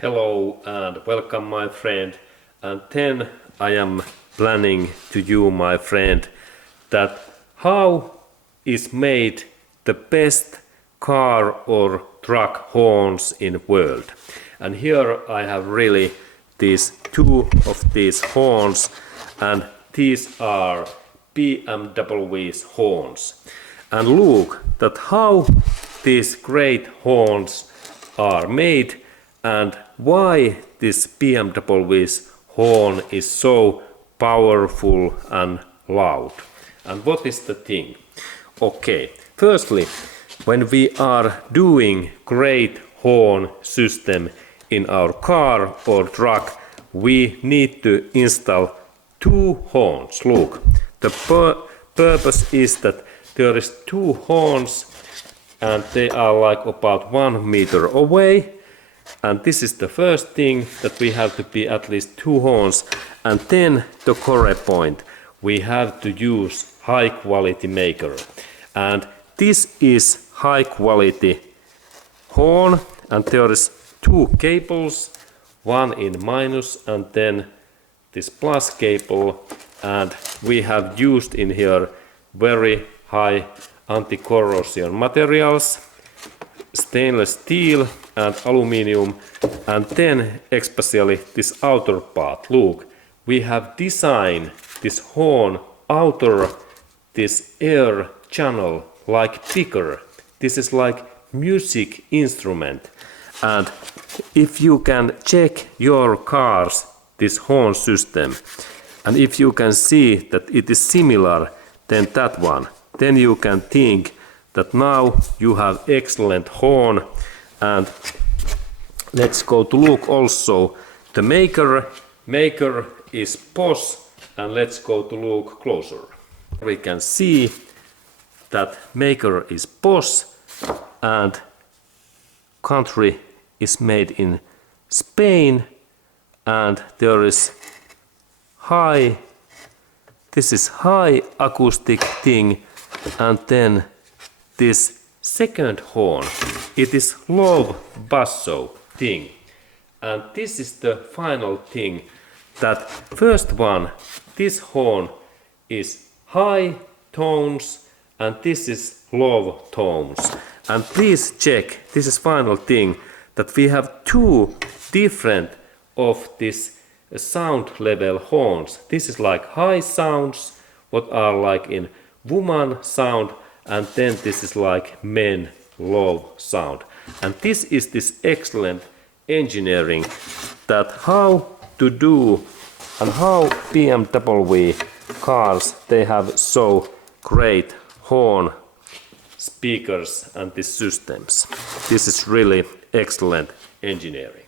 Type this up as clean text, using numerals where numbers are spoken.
Hello and welcome my friend, and then I am planning to you my friend that how is made the best car or truck horns in world. And here I have really these two of these horns, and these are BMW's horns. And look that how these great horns are made and why this BMW's horn is so powerful and loud. And what is the thing? Okay, firstly, when we are doing great horn system in our car or truck, we need to install two horns. Look, the purpose is that there is two horns and they are like about 1 meter away. And this is the first thing, that we have to be at least two horns. And then the core point, we have to use high quality maker. And this is high quality horn, and there is two cables, one in minus and then this plus cable, and we have used in here very high anti-corrosion materials, stainless steel and aluminium, and then especially this outer part. Look, we have designed this horn outer this air channel like bigger. This is like music instrument, and if you can check your cars this horn system, and if you can see that it is similar than that one, then you can think that now you have excellent horn. And let's go to look also the maker. Maker is Bosch, and let's go to look closer. We can see that maker is Bosch and country is made in Spain, and there is this is high acoustic thing, and then this second horn, it is low basso thing. And this is the final thing, that first one, this horn is high tones and this is low tones. And please check, this is final thing, that we have two different of this sound level horns. This is like high sounds, what are like in woman sound, and then this is like men low sound. And this is this excellent engineering, that how to do and how BMW cars, they have so great horn speakers and these systems. This is really excellent engineering.